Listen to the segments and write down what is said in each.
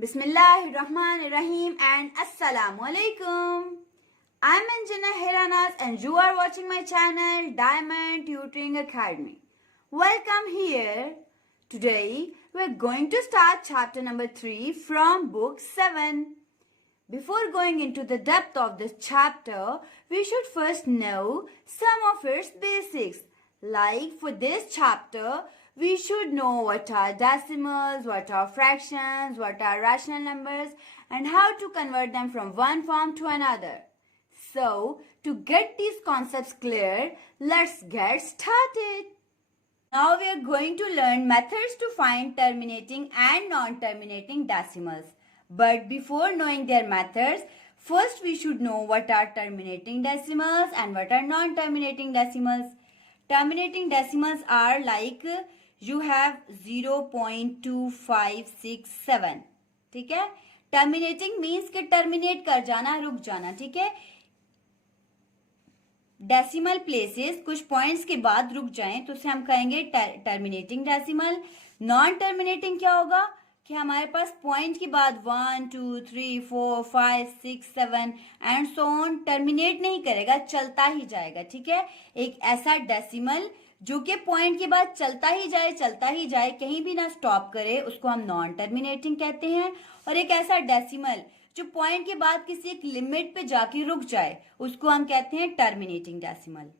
Bismillahirrahmanirrahim and Assalamu alaikum. I'm Anjana Heranas and you are watching my channel Diamond Tutoring Academy. Welcome here. Today we're going to start chapter number 3 from book 7. Before going into the depth of this chapter, we should first know some of its basics. Like for this chapter, we should know what are decimals, what are fractions, what are rational numbers, and how to convert them from one form to another. So, to get these concepts clear, let's get started. Now we are going to learn methods to find terminating and non-terminating decimals. But before knowing their methods, first we should know what are terminating decimals and what are non-terminating decimals. Terminating decimals are like you have 0.2567. ठीक है. Terminating means कि terminate कर जाना, रुक जाना. ठीक है. Decimal places कुछ पॉइंट्स के बाद रुक जाएं तो उसे हम कहेंगे टर्मिनेटिंग डेसिमल. नॉन टर्मिनेटिंग क्या होगा कि हमारे पास पॉइंट के बाद 1 2 3 4 5 6 7 एंड सो ऑन टर्मिनेट नहीं करेगा, चलता ही जाएगा. ठीक है. एक ऐसा डेसिमल जो कि पॉइंट के बाद चलता ही जाए, कहीं भी ना स्टॉप करे, उसको हम नॉन टर्मिनेटिंग कहते हैं. और एक ऐसा डेसिमल जो पॉइंट के बाद किसी एक लिमिट पे जाके रुक जाए, उसको हम कहते हैं टर्मिनेटिंग डेसिमल.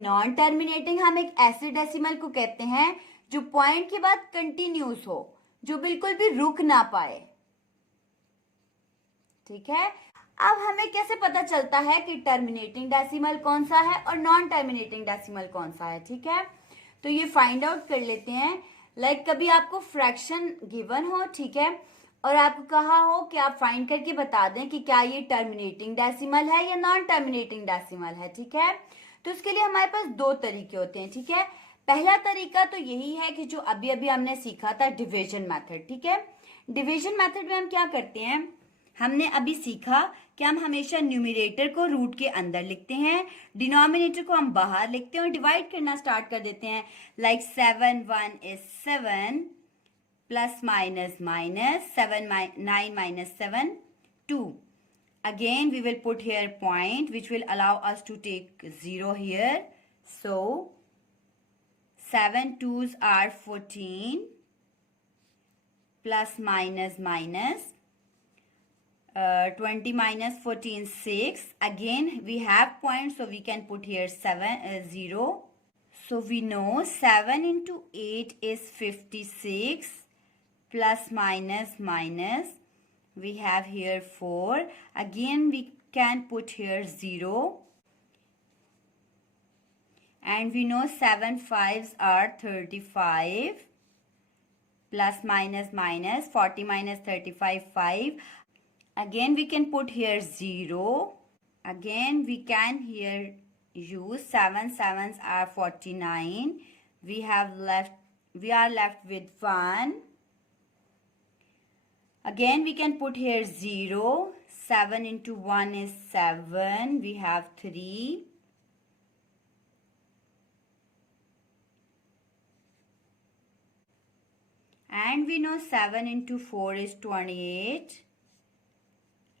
नॉन टर्मिनेटिंग हम एक ऐसे डेसिमल को कहते हैं जो पॉइंट के बाद कंटिन्यूस हो, जो बिल्कुल भी रुक ना पाए. ठीक है. अब हमें कैसे पता चलता है कि टर्मिनेटिंग डेसिमल कौन सा है और नॉन टर्मिनेटिंग डेसिमल कौन सा है. ठीक है. तो ये फाइंड आउट कर लेते हैं. लाइक कभी आपको फ्रैक्शन गिवन हो, ठीक है, और आपको कहा हो कि आप फाइंड करके बता दें कि क्या ये टर्मिनेटिंग डेसिमल है या नॉन टर्मिनेटिंग डेसिमल है. ठीक है. तो इसके लिए हमारे पास दो तरीके होते हैं. ठीक है. पहला तरीका तो यही है कि जो अभी अभी हमने सीखा था, डिवीजन मेथड. ठीक है. डिवीजन मेथड में हम क्या करते हैं, हमने अभी सीखा कि हम हमेशा न्यूमरेटर को रूट के अंदर लिखते हैं, डिनोमिनेटर को हम बाहर लिखते हैं और डिवाइड करना स्टार्ट कर देते हैं. Like 7 1 is 7 plus minus 7 9 minus 7 2. Again we will put here point which will allow us to take 0 here. So 7 2s are 14 plus minus 20 minus 14 6. Again we have points, so we can put here 0. So we know 7 into 8 is 56 plus minus we have here 4. Again we can put here 0. And we know 7 5s are 35 plus minus 40 minus 35 5. Again we can put here 0. Again we can here use 7 7s are 49. We are left with 1. Again we can put here 0. 7 into 1 is 7. We have 3. And we know 7 into 4 is 28.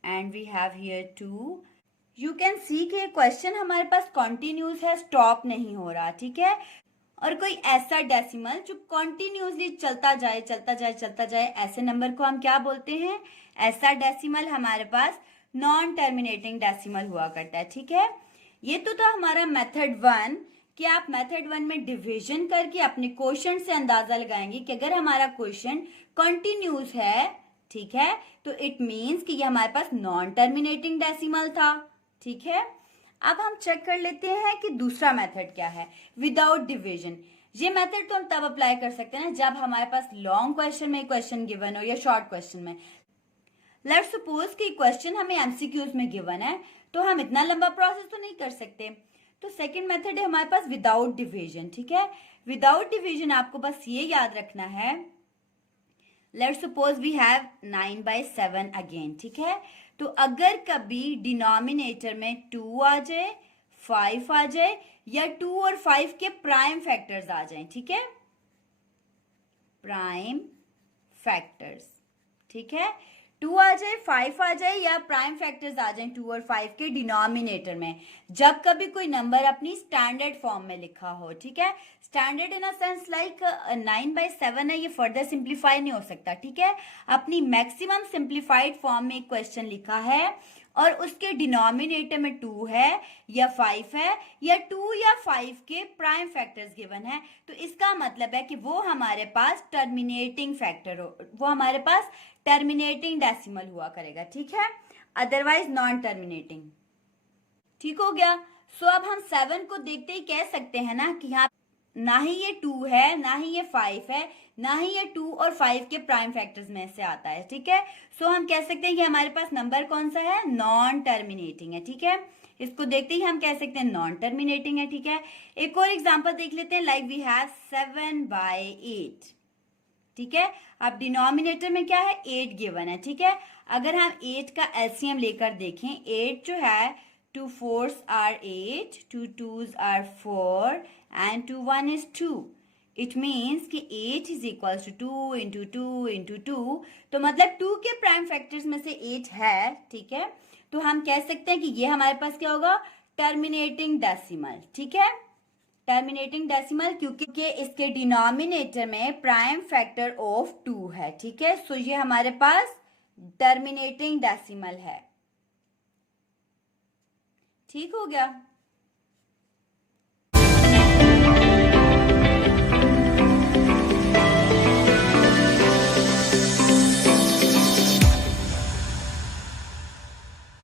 And we have here 2. You can see कि ये question हमारे पास continuous है, stop नहीं हो रहा. ठीक है. और कोई ऐसा डेसिमल जो कॉन्टिन्यूसली चलता जाए, ऐसे नंबर को हम क्या बोलते हैं, ऐसा डेसिमल हमारे पास नॉन टर्मिनेटिंग डेसिमल हुआ करता है. ठीक है. ये तो था हमारा मेथड 1 कि आप मेथड 1 में डिवीजन करके अपने क्वेश्चन से अंदाजा लगाएंगे कि अगर हमारा क्वेश्चन कंटिन्यूस है, ठीक है, तो इट मींस कि ये हमारे पास नॉन टर्मिनेटिंग डेसिमल था. ठीक है. अब हम चेक कर लेते हैं कि दूसरा मेथड क्या है, विदाउट डिवीजन. ये मेथड तो हम तब अप्लाई कर सकते हैं ना जब हमारे पास लॉन्ग क्वेश्चन में क्वेश्चन गिवन हो या शॉर्ट क्वेश्चन में. लेट्स सपोज कि क्वेश्चन हमें एमसीक्यूज में गिवन है, तो हम इतना लंबा प्रोसेस तो नहीं कर सकते. तो सेकंड मेथड है हमारे पास विदाउट डिवीजन. ठीक है. विदाउट डिवीजन आपको बस ये याद रखना है, let's suppose we have 9/7 again. ठीक है. तो अगर कभी डिनोमिनेटर में 2 आ जाए, 5 आ जाए या 2 और 5 के प्राइम फैक्टर्स आ जाएं. ठीक है. प्राइम फैक्टर्स, ठीक है। 2 आ जाए, 5 आ जाए या प्राइम फैक्टर्स आ जाए 2 और 5 के डिनोमिनेटर में, जब कभी कोई नंबर अपनी स्टैंडर्ड फॉर्म में लिखा हो, ठीक है। Standard in a sense like 9/7 है, ये फर्दर सिंप्लीफाई नहीं हो सकता, ठीक है। अपनी मैक्सिमम सिंप्लीफाइड फॉर्म में एक क्वेश्चन लिखा है और उसके डिनोमिनेटर में 2 है या 5 है या 2 या 5 के प्राइम फैक्टर्स गिवन है, तो इसका मतलब है कि वो हमारे पास टर्मिनेटिंग फैक्टर हो, वो हमारे पास टर्मिनेटिंग डेसिमल हुआ करेगा, ठीक है, अदरवाइज नॉन टर्मिनेटिंग। ठीक हो गया। सो अब हम 7 को देखते ही कह सकते हैं ना कि यहाँ ना ही ये 2 है, ना ही ये 5 है, ना ही ये 2 और 5 के प्राइम फैक्टर्स में से आता है, ठीक है। सो हम कह सकते हैं कि हमारे पास नंबर कौन सा है, नॉन टर्मिनेटिंग है, ठीक है। इसको देखते ही हम कह सकते हैं नॉन टर्मिनेटिंग है, ठीक है। एक और एग्जांपल देख लेते हैं, लाइक वी हैव 7/8, ठीक है। अब डिनोमिनेटर में क्या है, 8 गिवन है, ठीक है। अगर हम 8 का एलसीएम लेकर देखें, 8 जो है 2 4s are 8, 2 2s are 4 and 2 1 is 2. It means कि 8 is equal to 2 into 2 into 2, तो मतलब 2 के प्राइम फैक्टर्स में से 8 है, ठीक है। तो हम कह सकते हैं कि ये हमारे पास क्या होगा, टर्मिनेटिंग डेसिमल, ठीक है। टर्मिनेटिंग डेसिमल क्योंकि इसके डिनोमिनेटर में प्राइम फैक्टर ऑफ 2 है, ठीक है। सो ये हमारे पास टर्मिनेटिंग डेसिमल है। ठीक हो गया।